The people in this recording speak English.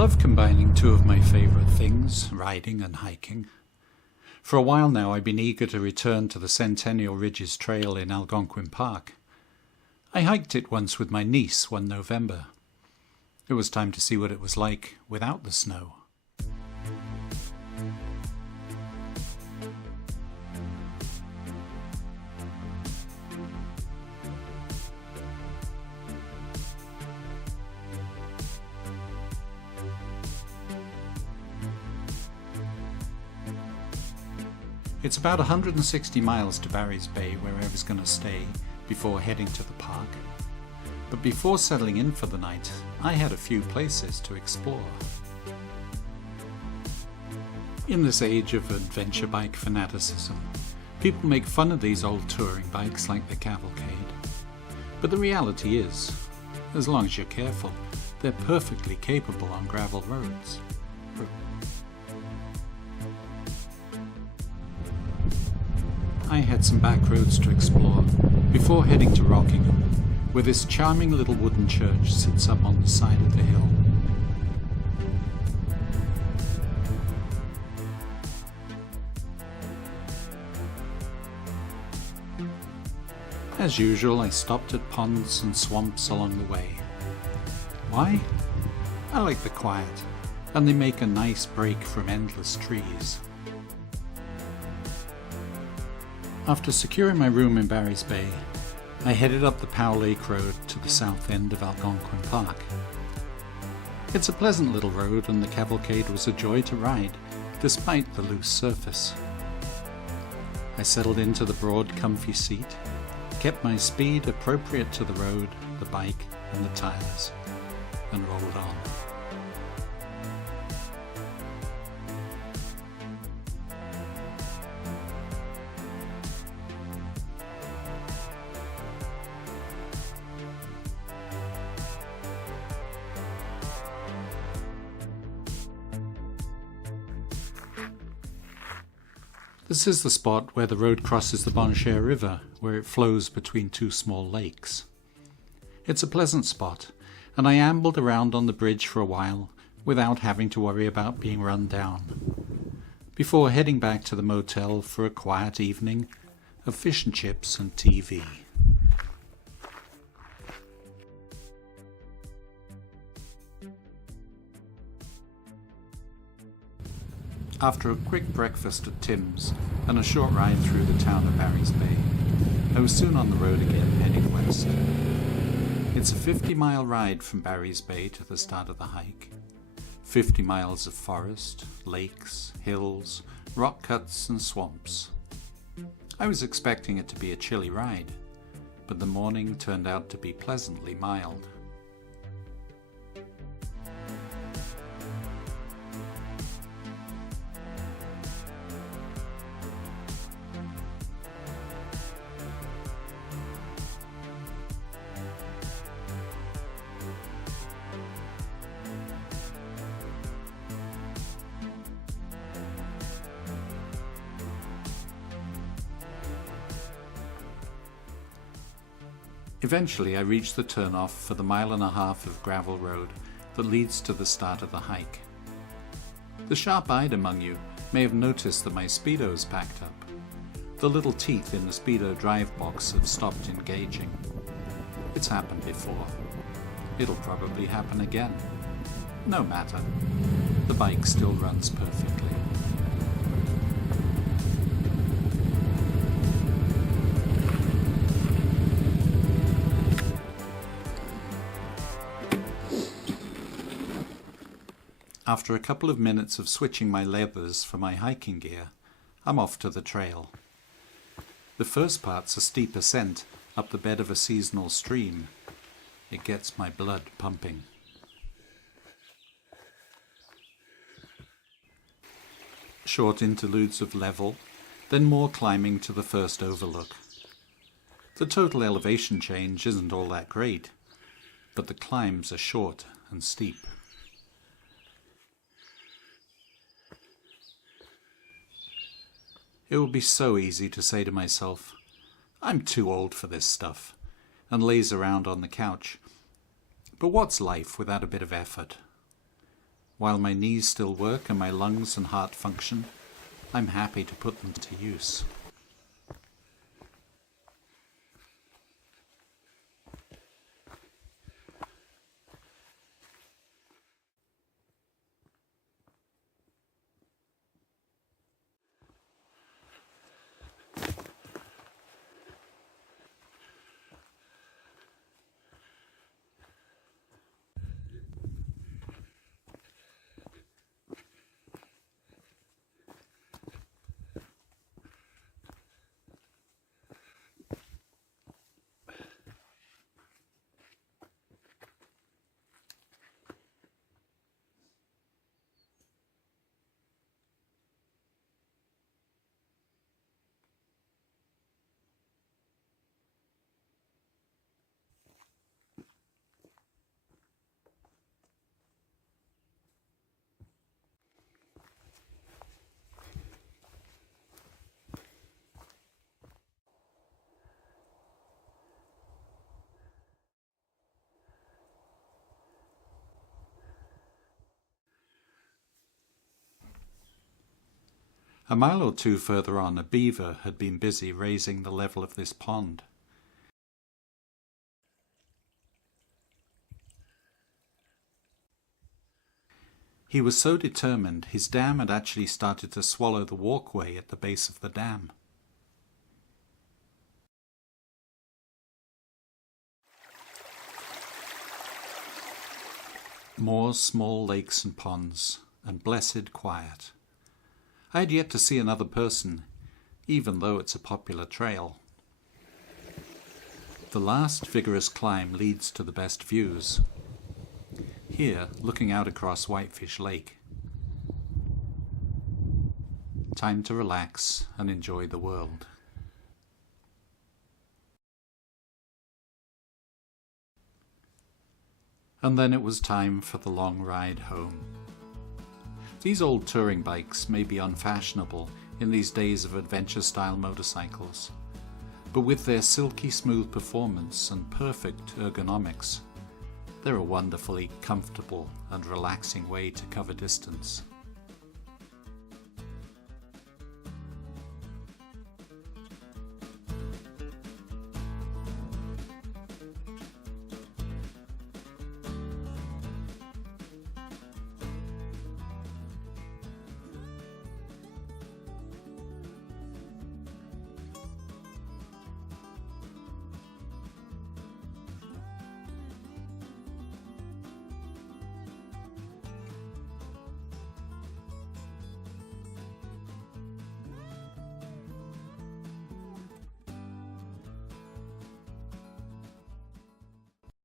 love combining two of my favourite things, riding and hiking. For a while now I've been eager to return to the Centennial Ridges Trail in Algonquin Park. I hiked it once with my niece one November. It was time to see what it was like without the snow. It's about 160 miles to Barry's Bay, where I was going to stay before heading to the park. But before settling in for the night, I had a few places to explore. In this age of adventure bike fanaticism, people make fun of these old touring bikes like the Cavalcade. But the reality is, as long as you're careful, they're perfectly capable on gravel roads. I had some back roads to explore before heading to Rockingham, where this charming little wooden church sits up on the side of the hill. As usual, I stopped at ponds and swamps along the way. Why? I like the quiet, and they make a nice break from endless trees. After securing my room in Barry's Bay, I headed up the Powell Lake Road to the south end of Algonquin Park. It's a pleasant little road, and the Cavalcade was a joy to ride, despite the loose surface. I settled into the broad, comfy seat, kept my speed appropriate to the road, the bike, and the tires, and rolled on. This is the spot where the road crosses the Bon Cher River, where it flows between two small lakes. It's a pleasant spot, and I ambled around on the bridge for a while without having to worry about being run down, before heading back to the motel for a quiet evening of fish and chips and TV. After a quick breakfast at Tim's and a short ride through the town of Barry's Bay, I was soon on the road again, heading west. It's a 50-mile ride from Barry's Bay to the start of the hike. 50 miles of forest, lakes, hills, rock cuts and swamps. I was expecting it to be a chilly ride, but the morning turned out to be pleasantly mild. Eventually I reached the turnoff for the 1.5 miles of gravel road that leads to the start of the hike. The sharp-eyed among you may have noticed that my Speedo's packed up. The little teeth in the Speedo drive box have stopped engaging. It's happened before. It'll probably happen again. No matter. The bike still runs perfectly. After a couple of minutes of switching my leathers for my hiking gear, I'm off to the trail. The first part's a steep ascent up the bed of a seasonal stream. It gets my blood pumping. Short interludes of level, then more climbing to the first overlook. The total elevation change isn't all that great, but the climbs are short and steep. It would be so easy to say to myself, I'm too old for this stuff, and laze around on the couch. But what's life without a bit of effort? While my knees still work and my lungs and heart function, I'm happy to put them to use. A mile or two further on, a beaver had been busy raising the level of this pond. He was so determined, his dam had actually started to swallow the walkway at the base of the dam. More small lakes and ponds, and blessed quiet. I had yet to see another person, even though it's a popular trail. The last vigorous climb leads to the best views. Here, looking out across Whitefish Lake. Time to relax and enjoy the world. And then it was time for the long ride home. These old touring bikes may be unfashionable in these days of adventure-style motorcycles, but with their silky smooth performance and perfect ergonomics, they're a wonderfully comfortable and relaxing way to cover distance.